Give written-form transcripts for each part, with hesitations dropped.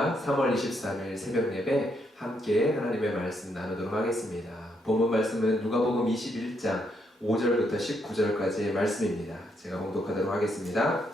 우리가 3월 23일 새벽 예배 함께 하나님의 말씀 나누도록 하겠습니다. 본문 말씀은 누가복음 21장 5절부터 19절까지의 말씀입니다. 제가 봉독하도록 하겠습니다.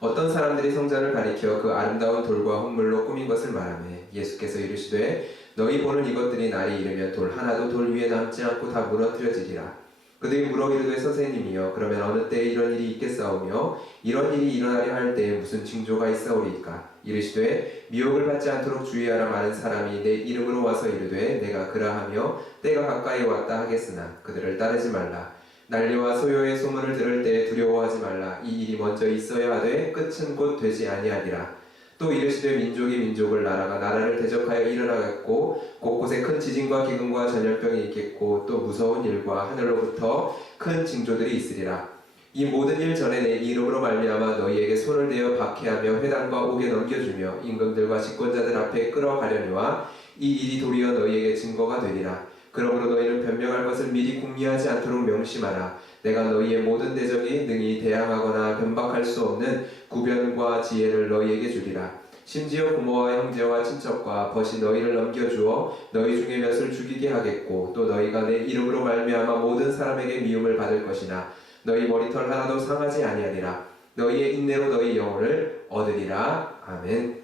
어떤 사람들이 성전을 가리켜 그 아름다운 돌과 헌물로 꾸민 것을 말하매 예수께서 이르시되 너희 보는 이것들이 날이 이르면 돌 하나도 돌 위에 남지 않고 다 무너뜨려지리라. 그들이 물어 이르되 선생님이여 그러면 어느 때에 이런 일이 있겠사오며 이런 일이 일어나려 할 때에 무슨 징조가 있사오리이까? 이르시되 미혹을 받지 않도록 주의하라. 많은 사람이 내 이름으로 와서 이르되 내가 그라하며 때가 가까이 왔다 하겠으나 그들을 따르지 말라. 난리와 소요의 소문을 들을 때에 두려워하지 말라. 이 일이 먼저 있어야 하되 끝은 곧 되지 아니하리라. 또 이르시되 민족이 민족을 나라가 나라를 대적하여 일어나겠고 곳곳에 큰 지진과 기근과 전염병이 있겠고 또 무서운 일과 하늘로부터 큰 징조들이 있으리라. 이 모든 일 전에 내 이름으로 말미암아 너희에게 손을 대어 박해하며 회당과 옥에 넘겨주며 임금들과 집권자들 앞에 끌어가려니와 이 일이 도리어 너희에게 증거가 되리라. 그러므로 너희는 변명할 것을 미리 궁리하지 않도록 명심하라. 내가 너희의 모든 대적이 능히 대항하거나 변박할 수 없는 구변과 지혜를 너희에게 주리라. 심지어 부모와 형제와 친척과 벗이 너희를 넘겨주어 너희 중에 몇을 죽이게 하겠고 또 너희가 내 이름으로 말미암아 모든 사람에게 미움을 받을 것이나 너희 머리털 하나도 상하지 아니하리라. 너희의 인내로 너희 영혼을 얻으리라. 아멘.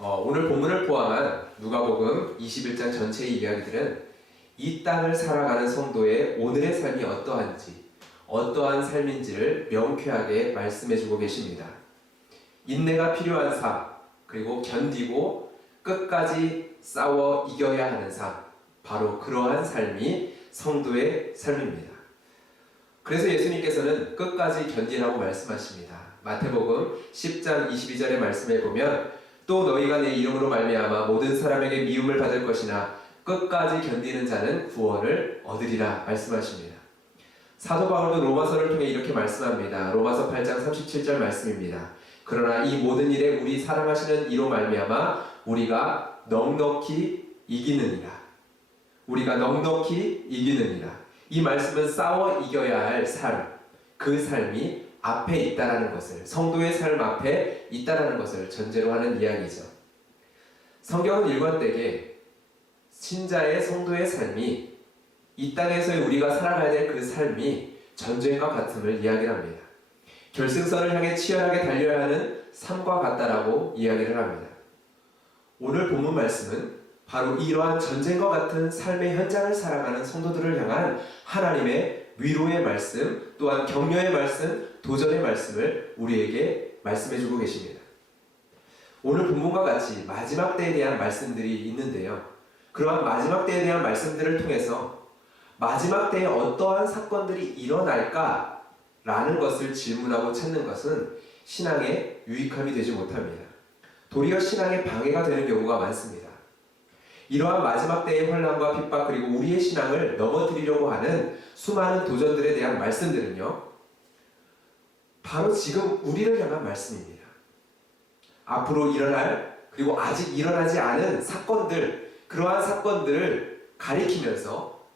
오늘 본문을 포함한 누가복음 21장 전체의 이야기들은 이 땅을 살아가는 성도의 오늘의 삶이 어떠한지, 어떠한 삶인지를 명쾌하게 말씀해주고 계십니다. 인내가 필요한 삶, 그리고 견디고 끝까지 싸워 이겨야 하는 삶, 바로 그러한 삶이 성도의 삶입니다. 그래서 예수님께서는 끝까지 견디라고 말씀하십니다. 마태복음 10장 22절의 말씀에 보면 또 너희가 내 이름으로 말미암아 모든 사람에게 미움을 받을 것이나 끝까지 견디는 자는 구원을 얻으리라 말씀하십니다. 사도 바울도 로마서를 통해 이렇게 말씀합니다. 로마서 8장 37절 말씀입니다. 그러나 이 모든 일에 우리 사랑하시는 이로 말미암아 우리가 넉넉히 이기느니라. 우리가 넉넉히 이기느니라. 이 말씀은 싸워 이겨야 할 삶, 그 삶이 앞에 있다라는 것을, 성도의 삶 앞에 있다라는 것을 전제로 하는 이야기죠. 성경은 일관되게 신자의 성도의 삶이 이 땅에서의 우리가 살아가야 될 그 삶이 전쟁과 같음을 이야기합니다. 결승선을 향해 치열하게 달려야 하는 삶과 같다라고 이야기를 합니다. 오늘 본문 말씀은 바로 이러한 전쟁과 같은 삶의 현장을 살아가는 성도들을 향한 하나님의 위로의 말씀, 또한 격려의 말씀, 도전의 말씀을 우리에게 말씀해주고 계십니다. 오늘 본문과 같이 마지막 때에 대한 말씀들이 있는데요. 그러한 마지막 때에 대한 말씀들을 통해서 마지막 때에 어떠한 사건들이 일어날까라는 것을 질문하고 찾는 것은 신앙에 유익함이 되지 못합니다. 도리어 신앙에 방해가 되는 경우가 많습니다. 이러한 마지막 때의 환난과 핍박 그리고 우리의 신앙을 넘어뜨리려고 하는 수많은 도전들에 대한 말씀들은요, 바로 지금 우리를 향한 말씀입니다. 앞으로 일어날 그리고 아직 일어나지 않은 사건들, 그러한 사건들을 가리키면서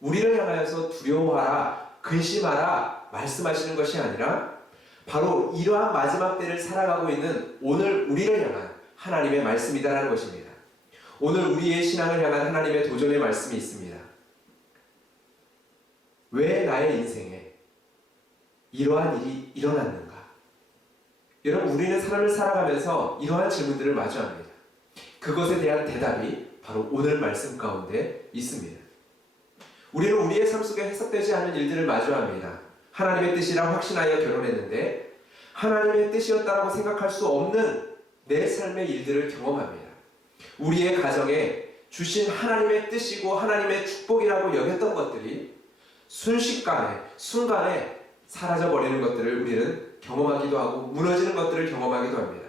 우리를 향하여서 두려워하라, 근심하라 말씀하시는 것이 아니라 바로 이러한 마지막 때를 살아가고 있는 오늘 우리를 향한 하나님의 말씀이다라는 것입니다. 오늘 우리의 신앙을 향한 하나님의 도전의 말씀이 있습니다. 왜 나의 인생에 이러한 일이 일어났는가? 여러분, 우리는 삶을 살아가면서 이러한 질문들을 마주합니다. 그것에 대한 대답이 바로 오늘 말씀 가운데 있습니다. 우리는 우리의 삶 속에 해석되지 않은 일들을 마주합니다. 하나님의 뜻이라 확신하여 결혼했는데 하나님의 뜻이었다라고 생각할 수 없는 내 삶의 일들을 경험합니다. 우리의 가정에 주신 하나님의 뜻이고 하나님의 축복이라고 여겼던 것들이 순식간에, 순간에 사라져버리는 것들을 우리는 경험하기도 하고 무너지는 것들을 경험하기도 합니다.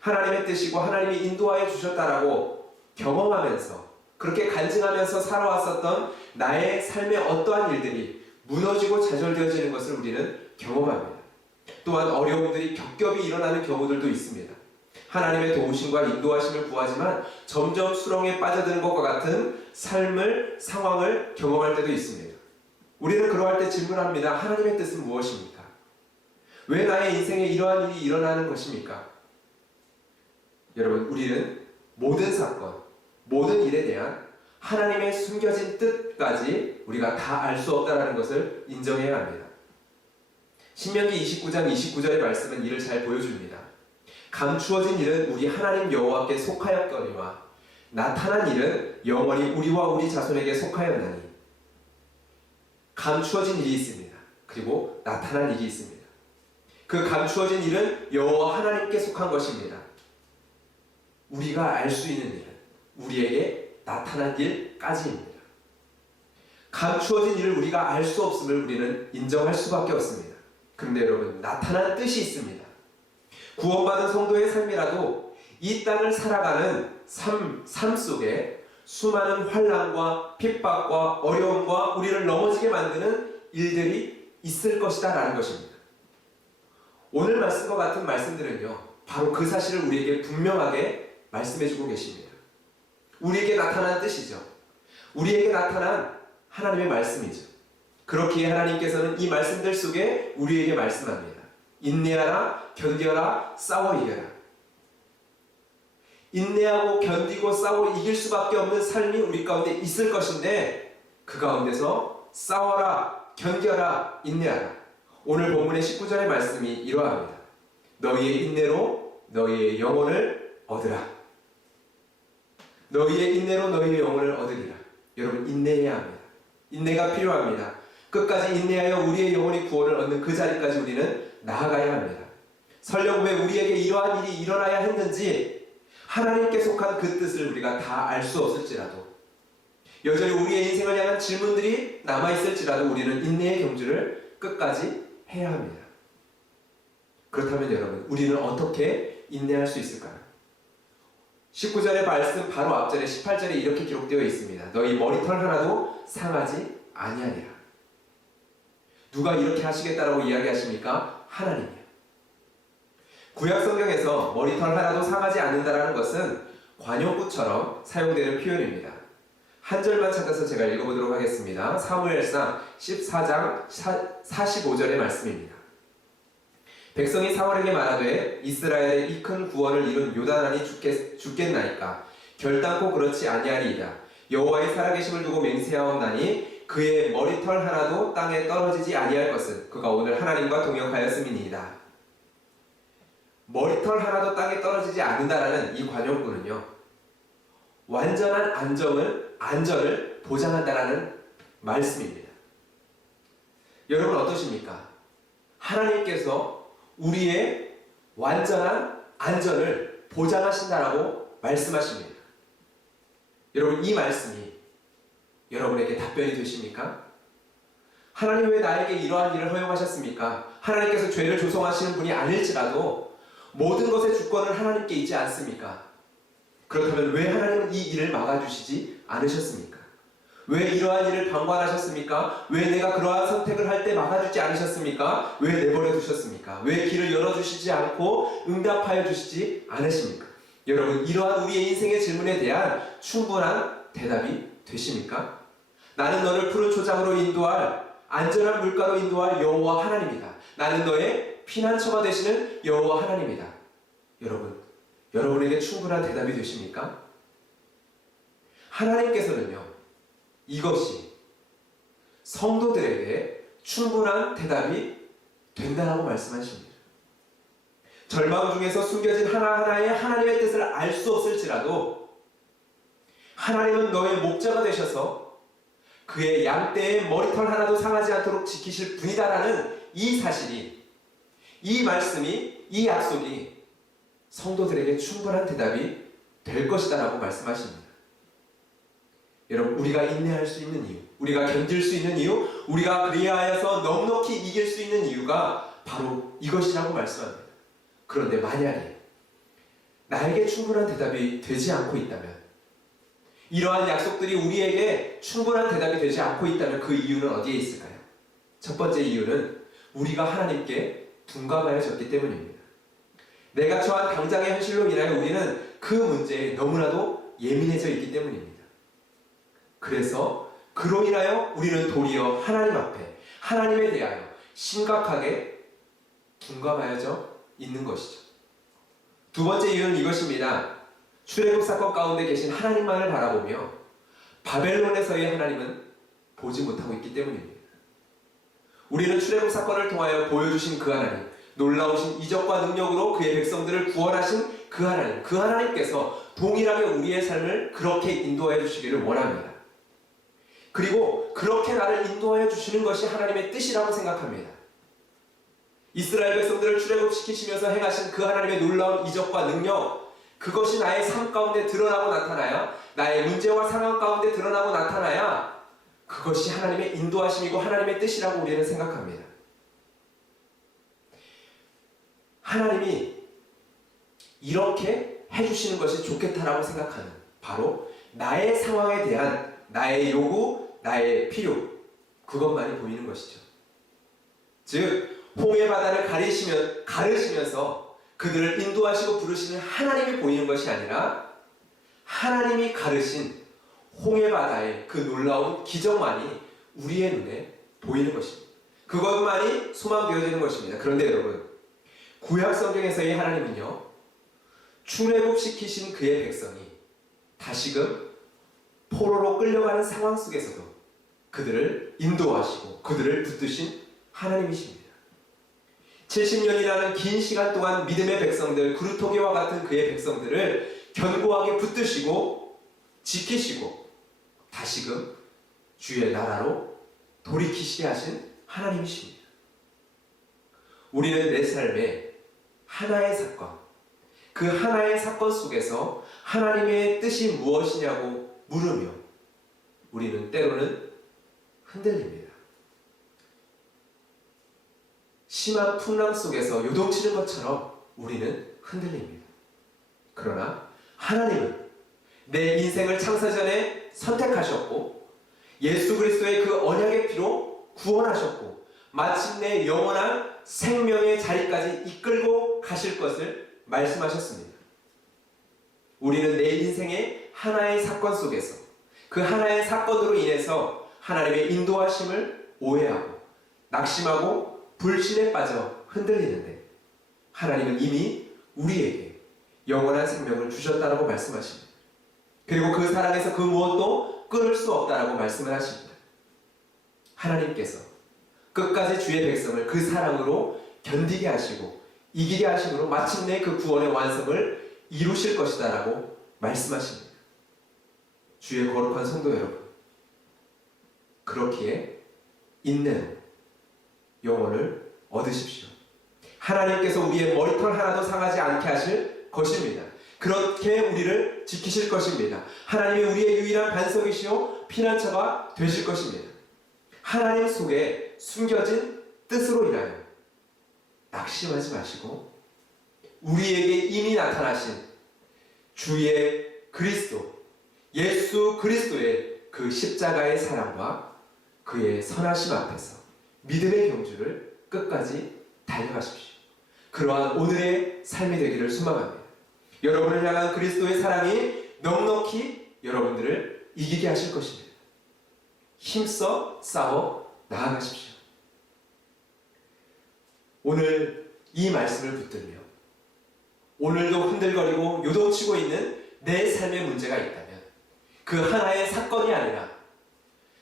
하나님의 뜻이고 하나님이 인도하여 주셨다라고 경험하면서 그렇게 간증하면서 살아왔었던 나의 삶의 어떠한 일들이 무너지고 좌절되어지는 것을 우리는 경험합니다. 또한 어려움들이 겹겹이 일어나는 경우들도 있습니다. 하나님의 도우심과 인도하심을 구하지만 점점 수렁에 빠져드는 것과 같은 삶을, 상황을 경험할 때도 있습니다. 우리는 그러할 때 질문합니다. 하나님의 뜻은 무엇입니까? 왜 나의 인생에 이러한 일이 일어나는 것입니까? 여러분, 우리는 모든 사건, 모든 일에 대한 하나님의 숨겨진 뜻까지 우리가 다 알 수 없다는 것을 인정해야 합니다. 신명기 29장 29절의 말씀은 이를 잘 보여줍니다. 감추어진 일은 우리 하나님 여호와께 속하였거니와 나타난 일은 영원히 우리와 우리 자손에게 속하였나니. 감추어진 일이 있습니다. 그리고 나타난 일이 있습니다. 그 감추어진 일은 여호와 하나님께 속한 것입니다. 우리가 알 수 있는 일은 우리에게 나타난 일까지입니다. 감추어진 일을 우리가 알 수 없음을 우리는 인정할 수밖에 없습니다. 그런데 여러분, 나타난 뜻이 있습니다. 구원받은 성도의 삶이라도 이 땅을 살아가는 삶 속에 수많은 환난과 핍박과 어려움과 우리를 넘어지게 만드는 일들이 있을 것이다 라는 것입니다. 오늘 말씀과 같은 말씀들은요, 바로 그 사실을 우리에게 분명하게 말씀해주고 계십니다. 우리에게 나타난 뜻이죠. 우리에게 나타난 하나님의 말씀이죠. 그렇기에 하나님께서는 이 말씀들 속에 우리에게 말씀합니다. 인내하라, 견뎌라, 싸워 이겨라. 인내하고 견디고 싸워 이길 수밖에 없는 삶이 우리 가운데 있을 것인데, 그 가운데서 싸워라, 견뎌라, 인내하라. 오늘 본문의 19절의 말씀이 이러합니다. 너희의 인내로 너희의 영혼을 얻으라. 너희의 인내로 너희의 영혼을 얻으리라. 여러분, 인내해야 합니다. 인내가 필요합니다. 끝까지 인내하여 우리의 영혼이 구원을 얻는 그 자리까지 우리는 나아가야 합니다. 설령 왜 우리에게 이러한 일이 일어나야 했는지 하나님께 속한 그 뜻을 우리가 다 알 수 없을지라도, 여전히 우리의 인생을 향한 질문들이 남아있을지라도 우리는 인내의 경주를 끝까지 해야 합니다. 그렇다면 여러분, 우리는 어떻게 인내할 수 있을까요? 19절의 말씀 바로 앞절에 18절에 이렇게 기록되어 있습니다. 너희 머리털 하나도 상하지 아니하리라. 누가 이렇게 하시겠다라고 이야기하십니까? 하나님이요. 구약 성경에서 머리털 하나도 상하지 않는다라는 것은 관용구처럼 사용되는 표현입니다. 한 절만 찾아서 제가 읽어보도록 하겠습니다. 사무엘상 14장 45절의 말씀입니다. 백성이 사울에게 말하되 이스라엘의 이 큰 구원을 이룬 요단안이 죽겠나이까 결단코 그렇지 아니하리이다. 여호와의 살아계심을 두고 맹세하옵나니 그의 머리털 하나도 땅에 떨어지지 아니할 것은 그가 오늘 하나님과 동역하였음이니이다. 머리털 하나도 땅에 떨어지지 않는다라는 이 관용구는요, 완전한 안전을 보장한다라는 말씀입니다. 여러분 어떠십니까? 하나님께서 우리의 완전한 안전을 보장하신다라고 말씀하십니다. 여러분, 이 말씀이 여러분에게 답변이 되십니까? 하나님 왜 나에게 이러한 일을 허용하셨습니까? 하나님께서 죄를 조성하시는 분이 아닐지라도 모든 것의 주권은 하나님께 있지 않습니까? 그렇다면 왜 하나님은 이 일을 막아주시지 않으셨습니까? 왜 이러한 일을 방관하셨습니까? 왜 내가 그러한 선택을 할 때 막아주지 않으셨습니까? 왜 내버려 두셨습니까? 왜 길을 열어주시지 않고 응답하여 주시지 않으십니까? 여러분, 이러한 우리의 인생의 질문에 대한 충분한 대답이 되십니까? 나는 너를 푸른 초장으로 인도할, 안전한 물가로 인도할 여호와 하나님이다. 나는 너의 피난처가 되시는 여호와 하나님이다. 여러분에게 충분한 대답이 되십니까? 하나님께서는요, 이것이 성도들에게 충분한 대답이 된다라고 말씀하십니다. 절망 중에서 숨겨진 하나하나의 하나님의 뜻을 알 수 없을지라도 하나님은 너의 목자가 되셔서 그의 양떼의 머리털 하나도 상하지 않도록 지키실 분이다라는 이 사실이, 이 말씀이, 이 약속이 성도들에게 충분한 대답이 될 것이다라고 말씀하십니다. 여러분, 우리가 인내할 수 있는 이유, 우리가 견딜 수 있는 이유, 우리가 그리하여서 넉넉히 이길 수 있는 이유가 바로 이것이라고 말씀합니다. 그런데 만약에 나에게 충분한 대답이 되지 않고 있다면, 이러한 약속들이 우리에게 충분한 대답이 되지 않고 있다면 그 이유는 어디에 있을까요? 첫 번째 이유는 우리가 하나님께 둔감하여졌기 때문입니다. 내가 처한 당장의 현실로 인하여 우리는 그 문제에 너무나도 예민해져 있기 때문입니다. 그래서 그로 인하여 우리는 도리어 하나님 앞에, 하나님에 대하여 심각하게 둔감하여져 있는 것이죠. 두 번째 이유는 이것입니다. 출애굽 사건 가운데 계신 하나님만을 바라보며 바벨론에서의 하나님은 보지 못하고 있기 때문입니다. 우리는 출애굽 사건을 통하여 보여주신 그 하나님, 놀라우신 이적과 능력으로 그의 백성들을 구원하신 그 하나님, 그 하나님께서 동일하게 우리의 삶을 그렇게 인도해 주시기를 원합니다. 그리고 그렇게 나를 인도하여 주시는 것이 하나님의 뜻이라고 생각합니다. 이스라엘 백성들을 출애굽시키시면서 행하신 그 하나님의 놀라운 이적과 능력, 그것이 나의 삶 가운데 드러나고 나타나야, 나의 문제와 상황 가운데 드러나고 나타나야 그것이 하나님의 인도하심이고 하나님의 뜻이라고 우리는 생각합니다. 하나님이 이렇게 해주시는 것이 좋겠다라고 생각하는, 바로 나의 상황에 대한 나의 요구, 나의 필요, 그것만이 보이는 것이죠. 즉 홍해 바다를 가르시면서 그들을 인도하시고 부르시는 하나님이 보이는 것이 아니라 하나님이 가르신 홍해 바다의 그 놀라운 기적만이 우리의 눈에 보이는 것입니다. 그것만이 소망되어지는 것입니다. 그런데 여러분, 구약 성경에서의 하나님은요, 출애굽시키신 그의 백성이 다시금 포로로 끌려가는 상황 속에서도 그들을 인도하시고 그들을 붙드신 하나님이십니다. 70년이라는 긴 시간 동안 믿음의 백성들, 구루토기와 같은 그의 백성들을 견고하게 붙드시고 지키시고 다시금 주의 나라로 돌이키시게 하신 하나님이십니다. 우리는 내 삶에 하나의 사건, 그 하나의 사건 속에서 하나님의 뜻이 무엇이냐고 물으며 우리는 때로는 흔들립니다. 심한 풍랑 속에서 요동치는 것처럼 우리는 흔들립니다. 그러나 하나님은 내 인생을 창세전에 선택하셨고 예수 그리스도의 그 언약의 피로 구원하셨고 마침내 영원한 생명의 자리까지 이끌고 가실 것을 말씀하셨습니다. 우리는 내 인생의 하나의 사건 속에서 그 하나의 사건으로 인해서 하나님의 인도하심을 오해하고 낙심하고 불신에 빠져 흔들리는데, 하나님은 이미 우리에게 영원한 생명을 주셨다라고 말씀하십니다. 그리고 그 사랑에서 그 무엇도 끊을 수 없다라고 말씀을 하십니다. 하나님께서 끝까지 주의 백성을 그 사랑으로 견디게 하시고 이기게 하심으로 마침내 그 구원의 완성을 이루실 것이다라고 말씀하십니다. 주의 거룩한 성도 여러분, 그렇기에 인내로 영혼을 얻으십시오. 하나님께서 우리의 머리털 하나도 상하지 않게 하실 것입니다. 그렇게 우리를 지키실 것입니다. 하나님이 우리의 유일한 반석이시오 피난처가 되실 것입니다. 하나님 속에 숨겨진 뜻으로 인하여 낙심하지 마시고 우리에게 이미 나타나신 주의 그리스도, 예수 그리스도의 그 십자가의 사랑과 그의 선하심 앞에서 믿음의 경주를 끝까지 달려가십시오. 그러한 오늘의 삶이 되기를 소망합니다. 여러분을 향한 그리스도의 사랑이 넉넉히 여러분들을 이기게 하실 것입니다. 힘써 싸워 나아가십시오. 오늘 이 말씀을 붙들며 오늘도 흔들거리고 요동치고 있는 내 삶의 문제가 있다면 그 하나의 사건이 아니라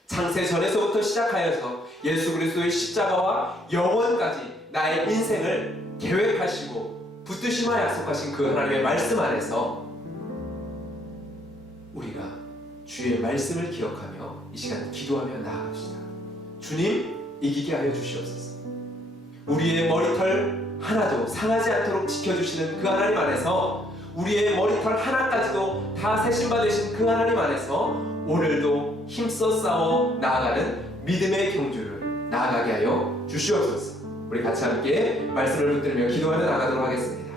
창세 전에서부터 시작하여서 예수 그리스도의 십자가와 영원까지 나의 인생을 계획하시고 붙드심과 약속하신 그 하나님의 말씀 안에서 우리가 주의 말씀을 기억하며 이 시간 기도하며 나아갑시다. 주님, 이기게 하여 주시옵소서. 우리의 머리털 하나도 상하지 않도록 지켜주시는 그 하나님 안에서 우리의 머리털 하나까지도 다 세심받으신 그 하나님 안에서 오늘도 힘써 싸워 나아가는 믿음의 경주를 나아가게 하여 주시옵소서. 우리 같이 함께 말씀을 붙들며 기도하며 나가도록 하겠습니다.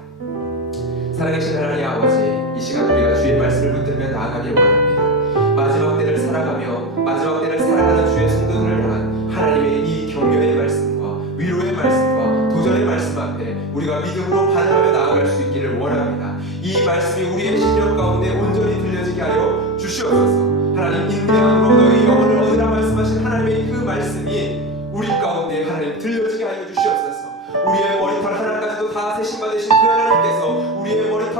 살아계신 하나님 아버지, 이 시간 우리가 주의 말씀을 붙들며 나아가길 원합니다. 마지막 때를 살아가며 마지막 때를 살아가는 주의 성도들을 향한 하나님의 이 격려의 말씀과 위로의 말씀과 도전의 말씀 앞에 우리가 믿음으로 반응하며 나아갈 수 있기를 원합니다. 이 말씀이 우리의 심령 가운데 온전히 들려지게 하여 주시옵소서. 하나님, 인내함으로 너희 영혼을 얻으라 말씀하신 하나님의 그 말씀이 우리 가운데 하나님 들려지게 하여 주시옵소서. 우리의 머리털 하나까지도 다 세심받으신 그 하나님께서 우리의 머리털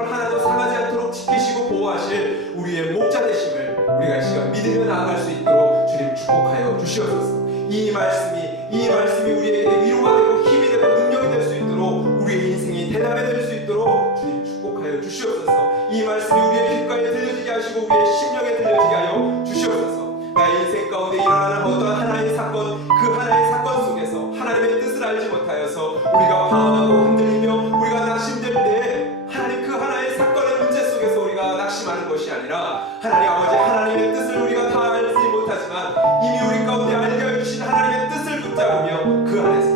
믿으며 나아갈 수 있도록 주님 축복하여 주시옵소서. 이 말씀이 우리에게 위로가 되고 힘이 되고 능력이 될 수 있도록 우리의 인생이 대담이 될 수 있도록 주님 축복하여 주시옵소서. 이 말씀이 우리의 귓가에 들려지게 하시고 우리의 심령에 들려지게 하여 주시옵소서. 나의 인생 가운데 일어나는 어떠한 하나의 사건, 그 하나의 사건 속에서 하나님의 뜻을 알지 못하여서 우리가 방황하고 흔들리며 우리가 낙심될 때 하나님 그 하나의 사건의 문제 속에서 우리가 낙심하는 것이 아니라 하나님 아버지 하나님의 뜻을 우리가 다 알지 못하지만 이미 우리 가운데 알게 해주신 하나님의 뜻을 붙잡으며 그 안에서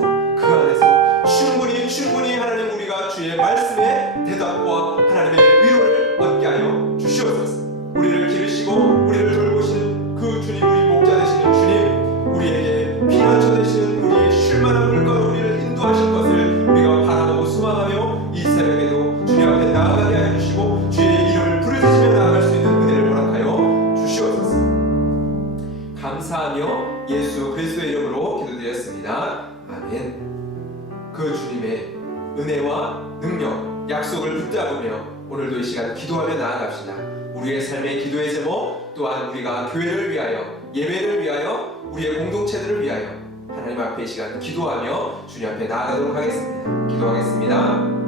충분히 하나님 우리가 주의 말씀에 대답과 하나님의 위로를 얻게 하여 주시옵소서. 우리를 기르시고 우리를 돌보시는 그 주님, 우리 목자 되시는 주님, 우리에게 피난처 되시는 우리의 쉴만한 물가로 우리를 인도하실 것을 우리가 바라보고 소망하며 이 새벽에도 주님 앞에 나아가게 하여 주시고 주의 이름을 부르짖으며 나아갈 수 있는 은혜를 허락하여 주시옵소서. 감사하며 예수 그리스도의 이름으로 기도드렸습니다. 아멘. 그 주님의 은혜와 능력, 약속을 붙잡으며 오늘도 이 시간 기도하며 나아갑시다. 우리의 삶의 기도의 제목, 또한 우리가 교회를 위하여, 예배를 위하여, 우리의 공동체들을 위하여 하나님 앞에 이 시간 기도하며 주님 앞에 나아가도록 하겠습니다. 기도하겠습니다.